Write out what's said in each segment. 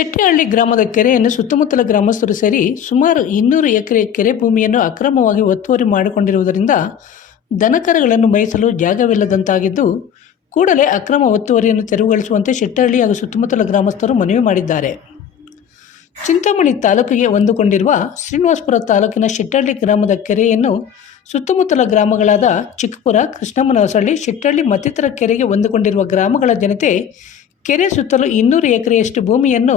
ಶೆಟ್ಟಿಹಳ್ಳಿ ಗ್ರಾಮದ ಕೆರೆಯನ್ನು ಸುತ್ತಮುತ್ತಲ ಗ್ರಾಮಸ್ಥರು ಸೇರಿ ಸುಮಾರು ಇನ್ನೂರು ಎಕರೆ ಕೆರೆ ಭೂಮಿಯನ್ನು ಅಕ್ರಮವಾಗಿ ಒತ್ತುವರಿ ಮಾಡಿಕೊಂಡಿರುವುದರಿಂದ ದನಕರಗಳನ್ನು ಮೇಯಿಸಲು ಜಾಗವಿಲ್ಲದಂತಾಗಿದ್ದು, ಕೂಡಲೇ ಅಕ್ರಮ ಒತ್ತುವರಿಯನ್ನು ತೆರವುಗೊಳಿಸುವಂತೆ ಶೆಟ್ಟಹಳ್ಳಿ ಹಾಗೂ ಸುತ್ತಮುತ್ತಲ ಗ್ರಾಮಸ್ಥರು ಮನವಿ ಮಾಡಿದ್ದಾರೆ. ಚಿಂತಾಮಣಿ ತಾಲೂಕಿಗೆ ಹೊಂದಿಕೊಂಡಿರುವ ಶ್ರೀನಿವಾಸಪುರ ತಾಲೂಕಿನ ಶೆಟ್ಟಹಳ್ಳಿ ಗ್ರಾಮದ ಕೆರೆಯನ್ನು ಸುತ್ತಮುತ್ತಲ ಗ್ರಾಮಗಳಾದ ಚಿಕ್ಕಪುರ ಕೃಷ್ಣಮ್ಮನಹೊಸಳ್ಳಿ ಶೆಟ್ಟಹಳ್ಳಿ ಮತ್ತಿತರ ಕೆರೆಗೆ ಹೊಂದಿಕೊಂಡಿರುವ ಗ್ರಾಮಗಳ ಜನತೆ ಕೆರೆ ಸುತ್ತಲೂ ಇನ್ನೂರು ಎಕರೆಯಷ್ಟು ಭೂಮಿಯನ್ನು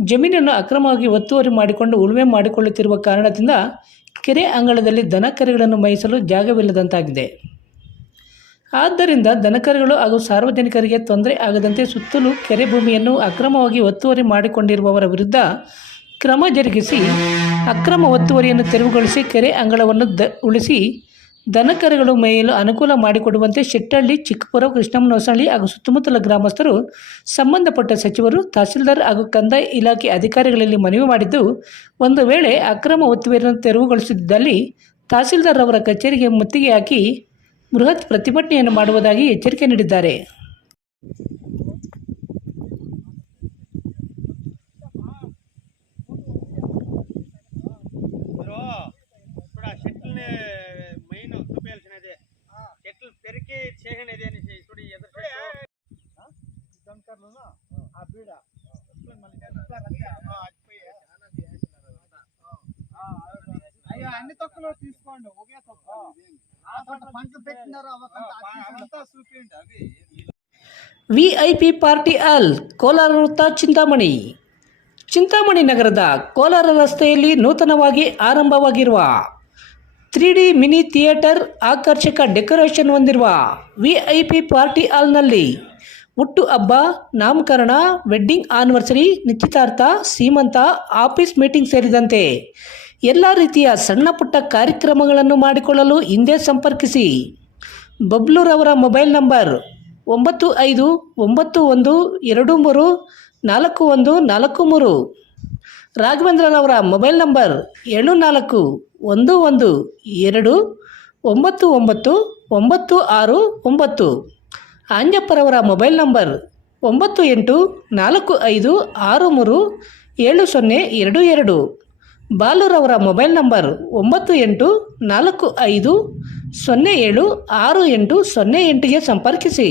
ಜಮೀನನ್ನು ಅಕ್ರಮವಾಗಿ ಒತ್ತುವರಿ ಮಾಡಿಕೊಂಡು ಉಳುಮೆ ಮಾಡಿಕೊಳ್ಳುತ್ತಿರುವ ಕಾರಣದಿಂದ ಕೆರೆ ಅಂಗಳದಲ್ಲಿ ದನ ಕರುಗಳನ್ನು ಮೇಯಿಸಲು ಜಾಗವಿಲ್ಲದಂತಾಗಿದೆ. ಆದ್ದರಿಂದ ದನಕರುಗಳು ಹಾಗೂ ಸಾರ್ವಜನಿಕರಿಗೆ ತೊಂದರೆ ಆಗದಂತೆ ಸುತ್ತಲೂ ಕೆರೆ ಭೂಮಿಯನ್ನು ಅಕ್ರಮವಾಗಿ ಒತ್ತುವರಿ ಮಾಡಿಕೊಂಡಿರುವವರ ವಿರುದ್ಧ ಕ್ರಮ ಜರುಗಿಸಿ, ಅಕ್ರಮ ಒತ್ತುವರಿಯನ್ನು ತೆರವುಗೊಳಿಸಿ ಕೆರೆ ಅಂಗಳವನ್ನು ದ, ಉಳಿಸಿ ದನಕರುಗಳು ಮೇಯಲು ಅನುಕೂಲ ಮಾಡಿಕೊಡುವಂತೆ ಶೆಟ್ಟಹಳ್ಳಿ ಚಿಕ್ಕಪುರ ಕೃಷ್ಣಮ್ಮನಹೊಸಳ್ಳಿ ಹಾಗೂ ಸುತ್ತಮುತ್ತಲ ಗ್ರಾಮಸ್ಥರು, ಸಂಬಂಧಪಟ್ಟ ಸಚಿವರು, ತಹಸೀಲ್ದಾರ್ ಹಾಗೂ ಕಂದಾಯ ಇಲಾಖೆ ಅಧಿಕಾರಿಗಳಲ್ಲಿ ಮನವಿ ಮಾಡಿದ್ದು, ಒಂದು ವೇಳೆ ಅಕ್ರಮ ಒತ್ತುವರಿಯನ್ನು ತೆರವುಗೊಳಿಸಿದ್ದಲ್ಲಿ ತಹಸೀಲ್ದಾರ್ ಅವರ ಕಚೇರಿಗೆ ಮುತ್ತಿಗೆ ಹಾಕಿ ಬೃಹತ್ ಪ್ರತಿಭಟನೆಯನ್ನು ಮಾಡುವುದಾಗಿ ಎಚ್ಚರಿಕೆ ನೀಡಿದ್ದಾರೆ. అన్ని తొక్కలు తీసుకోండి ఒకే తొక్క పంటలు పెట్టినారు అవంతా చూపిండి అవి ವಿಐಪಿ ಪಾರ್ಟಿ ಅಲ್ ಕೋಲಾರ ವೃತ್ತ ಚಿಂತಾಮಣಿ ಚಿಂತಾಮಣಿ ನಗರದ ಕೋಲಾರ ರಸ್ತೆಯಲ್ಲಿ ನೂತನವಾಗಿ ಆರಂಭವಾಗಿರುವ ತ್ರೀ ಡಿ ಮಿನಿ ಥಿಯೇಟರ್ ಆಕರ್ಷಕ ಡೆಕೋರೇಷನ್ ಹೊಂದಿರುವ ವಿಐಪಿ ಪಾರ್ಟಿ ಹಾಲ್ನಲ್ಲಿ ಹುಟ್ಟು ಹಬ್ಬ ನಾಮಕರಣ ವೆಡ್ಡಿಂಗ್ ಆನಿವರ್ಸರಿ ನಿಶ್ಚಿತಾರ್ಥ ಸೀಮಂತ ಆಫೀಸ್ ಮೀಟಿಂಗ್ ಸೇರಿದಂತೆ ಎಲ್ಲ ರೀತಿಯ ಸಣ್ಣ ಪುಟ್ಟ ಕಾರ್ಯಕ್ರಮಗಳನ್ನು ಮಾಡಿಕೊಳ್ಳಲು ಹಿಂದೆ ಸಂಪರ್ಕಿಸಿ. ಬಬ್ಲೂರವರ ಮೊಬೈಲ್ ನಂಬರ್ ಒಂಬತ್ತು ಐದು ಒಂಬತ್ತು ಒಂದು ಎರಡು ಮೂರು ನಾಲ್ಕು ಒಂದು ನಾಲ್ಕು ಮೂರು. ರಾಘವೇಂದ್ರನವರ ಮೊಬೈಲ್ ನಂಬರ್ ಏಳು ನಾಲ್ಕು ಒಂದು ಒಂದು ಎರಡು ಒಂಬತ್ತು ಒಂಬತ್ತು ಒಂಬತ್ತು ಆರು ಒಂಬತ್ತು. ಆಂಜಪ್ಪರವರ ಮೊಬೈಲ್ ನಂಬರ್ ಒಂಬತ್ತು ಎಂಟು ನಾಲ್ಕು ಐದು ಆರು ಮೂರು ಏಳು ಸೊನ್ನೆ ಎರಡು ಎರಡು. ಬಾಲುರವರ ಮೊಬೈಲ್ ನಂಬರ್ ಒಂಬತ್ತು ಎಂಟು ನಾಲ್ಕು ಐದು ಸೊನ್ನೆ ಏಳು ಆರು ಎಂಟು ಸೊನ್ನೆ ಎಂಟಿಗೆ ಸಂಪರ್ಕಿಸಿ